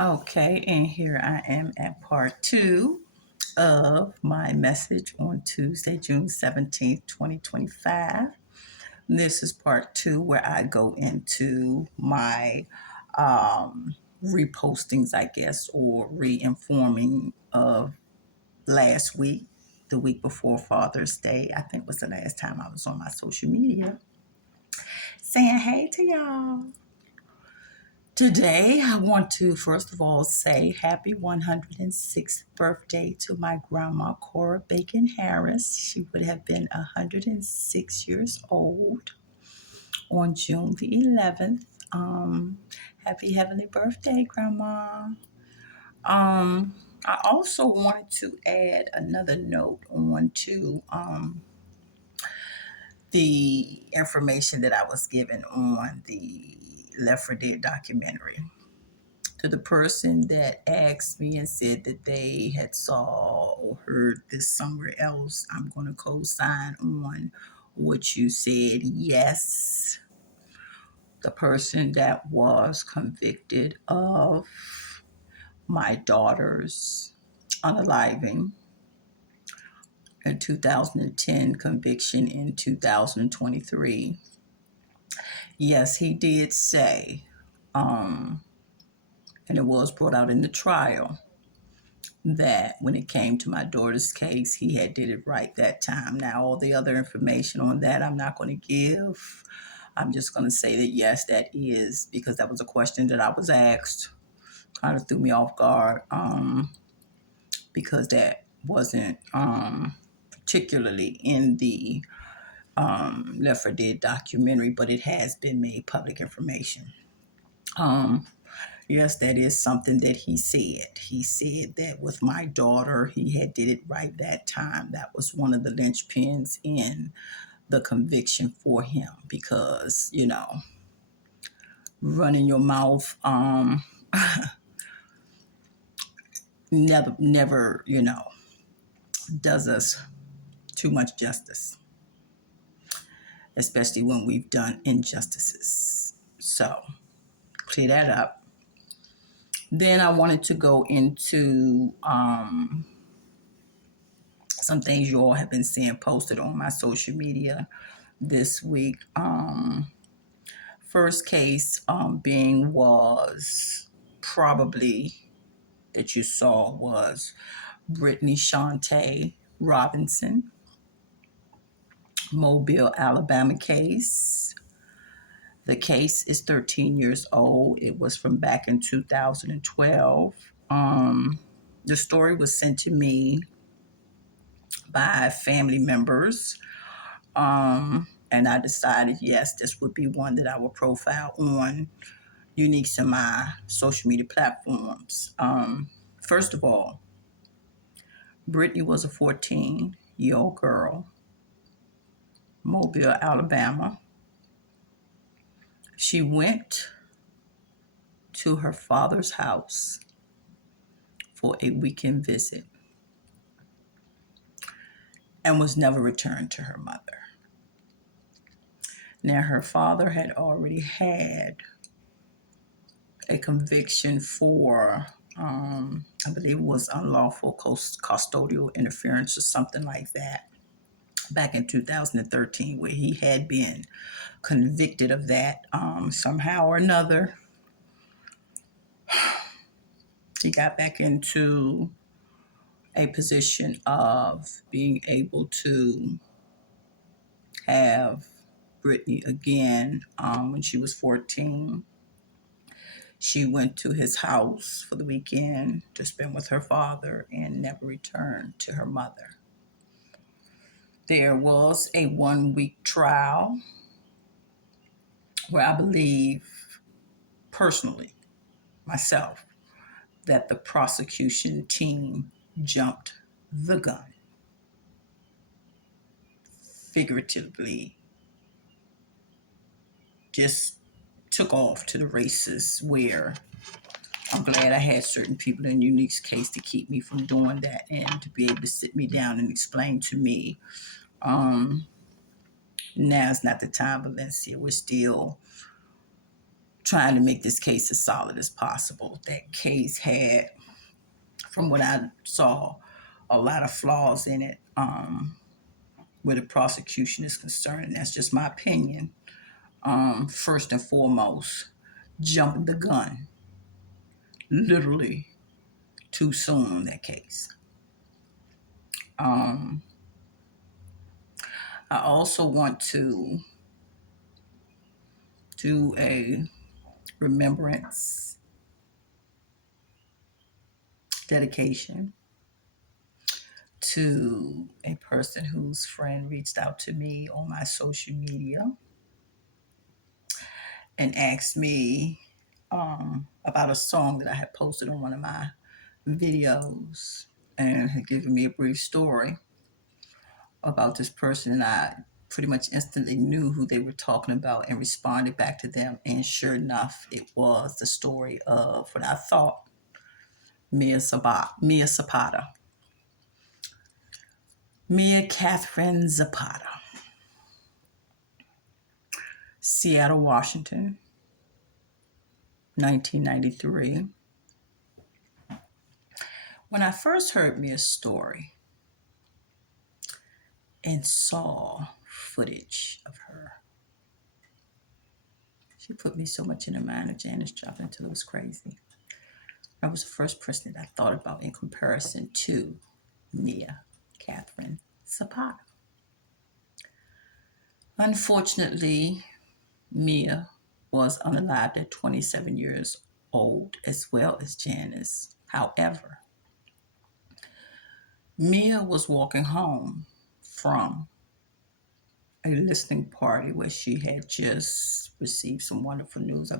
Okay, and here I am at part two of my message on Tuesday, June 17th, 2025. This is part two where I go into my repostings, I guess, or re-informing of last week, the week before Father's Day. I think was the last time I was on my social media saying hey to y'all. Today, I want to first of all say happy 106th birthday to my grandma, Cora Bacon Harris. She would have been 106 years old on June the 11th. Happy heavenly birthday, Grandma. I also wanted to add another note on to the information that I was given on the Left for Dead documentary. To the person that asked me and said that they had saw or heard this somewhere else, I'm going to co-sign on what you said. Yes, the person that was convicted of my daughter's unaliving in 2010, conviction in 2023. Yes, he did say, and it was brought out in the trial, that when it came to my daughter's case, he had did it right that time. Now, all the other information on that, I'm not going to give. I'm just going to say that yes, that is, because that was a question that I was asked. Kind of threw me off guard because that wasn't particularly in the Left for Dead documentary, but it has been made public information. Yes, that is something that he said. He said that with my daughter, he had did it right that time. That was one of the linchpins in the conviction for him because, running your mouth never, does us too much justice, especially when we've done injustices. So, clear that up. Then I wanted to go into some things you all have been seeing posted on my social media this week. First case being was probably that you saw was Brittany Shantae Robinson, Mobile, Alabama case. The case is 13 years old. It was from back in 2012. The story was sent to me by family members. And I decided, yes, this would be one that I would profile on Unique to my social media platforms. First of all, Brittany was a 14-year-old girl, Mobile, Alabama. She went to her father's house for a weekend visit and was never returned to her mother. Now, her father had already had a conviction for, I believe it was unlawful custodial interference or something like that, back in 2013, where he had been convicted of that somehow or another. He got back into a position of being able to have Brittany again when she was 14. She went to his house for the weekend to spend with her father and never returned to her mother. There was a 1-week trial where I believe, personally, myself, that the prosecution team jumped the gun, figuratively, just took off to the races, where I'm glad I had certain people in Unique's case to keep me from doing that and to be able to sit me down and explain to me, now is not the time, Valencia. We're still trying to make this case as solid as possible. That case had, from what I saw, a lot of flaws in it where the prosecution is concerned. And that's just my opinion. First and foremost, jumping the gun, literally too soon in that case. I also want to do a remembrance dedication to a person whose friend reached out to me on my social media and asked me about a song that I had posted on one of my videos, and had given me a brief story about this person, and I pretty much instantly knew who they were talking about and responded back to them. And sure enough, it was the story of what I thought, Mia Zapata. Mia Catherine Zapata, Seattle, Washington, 1993. When I first heard Mia's story and saw footage of her, she put me so much in the mind of Janis Joplin until it was crazy. I was the first person that I thought about in comparison to Mia Catherine Zapata. Unfortunately, Mia was unalived at 27 years old, as well as Janis. However, Mia was walking home from a listening party where she had just received some wonderful news. I